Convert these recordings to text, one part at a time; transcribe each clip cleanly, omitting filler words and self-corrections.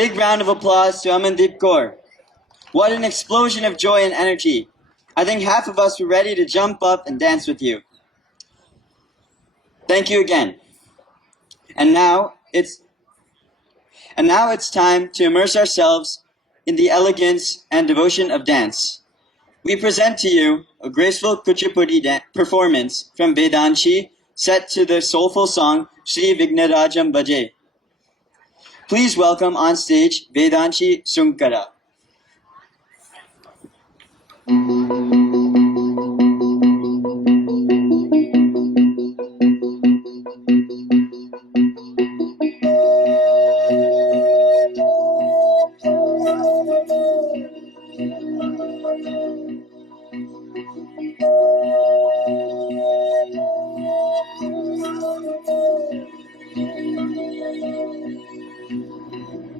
Big round of applause to Amandeep Kaur. What an explosion of joy and energy. I think half of us were ready to jump up and dance with you. Thank you again. And now it's time to immerse ourselves in the elegance and devotion of dance. We present to you a graceful Kuchipudi performance from Vedanshi set to the soulful song Shri Vignarajam Bhaje. Please welcome on stage Vedanshi Sunkara.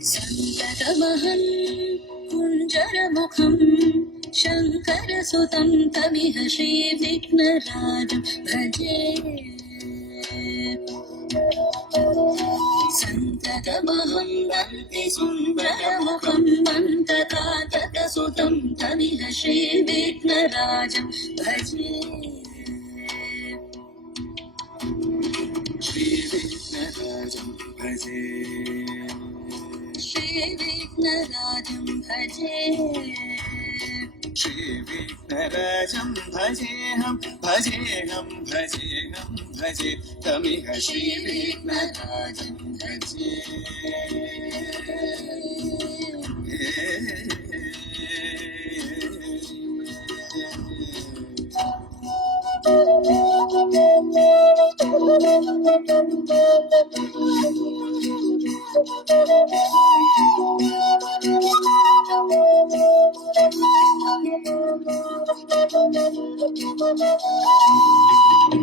सन्ततमहं कुञ्जरमुखं शङ्करसुतं तमिह श्रीविघ्नराजं भजे सन्ततमहं वन्दे सुन्दरमुखं वन्दकातकसुतं तमिह श्रीविघ्नराजं भजे श्रीविघ्नराजं भजे श्रीविघ्नराजं भजे श्रीविघ्नराजं भजेऽहं भजेऽहं भजेऽहं भजे तमिह श्रीविघ्नराजं भजे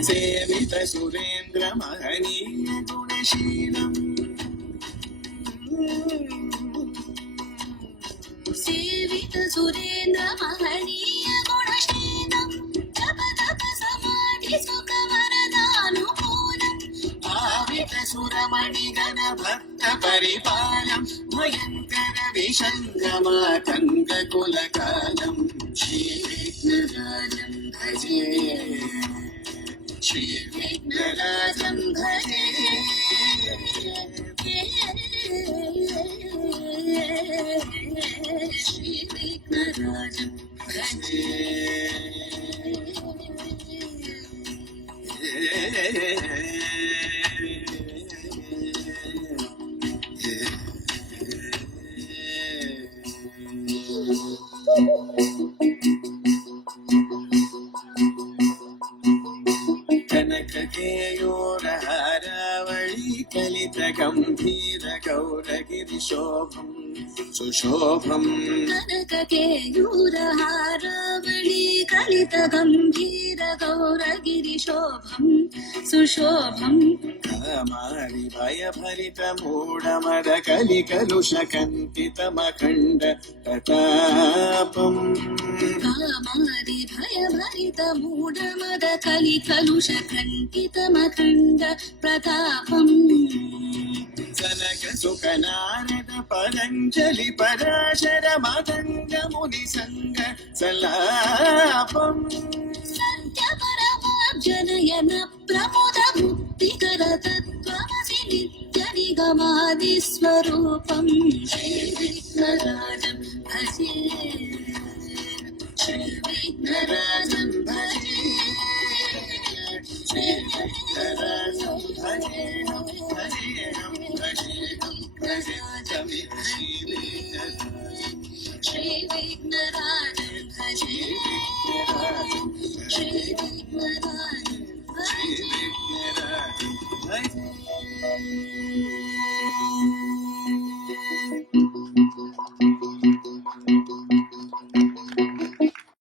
सेवित सुरेन्द्र महनीय गुणशीलम् सेवित सुरेन्द्र महनीय गुणशीलम् जप तप समाधि सुख वरदानुकूलम् भावित सुरमणि गण भक्त परिपालम् भयङ्कर विशङ्गमातङ्ग कुलकालम् श्रीविघ्नराजं भजे श्रीविघ्नराजं भजे श्रीविघ्नराजं भजे कनककेयूरहारावळी कलितगम्भीर गौरगिरिशोभम् सुशोभम् कनककेयूरहारावळी कलितगम्भीर गौरगिरिशोभम् सुशोभम् कामारि भयभरितमूढमद कलिकलुषकन्तितमखण्ड प्रतापम् कामारि भयभरितमूढमद कलिकलुषकण्टितमखण्ड प्रतापम् जनक सुखनारद पतञ्जलि पराशर मदङ्ग मुनिसङ्ग सलापम् सत्य परमार्जनयन प्रमुद मुक्तिकर तत्त्वमसि नित्य निगमादिस्वरूपम् श्रीविघ्नराजं भजे श्रीविघ्नराजं भजे श्रीविघ्नराजं भजे श्रीविघ्नराजं भजे श्रीविघ्नराजं भजे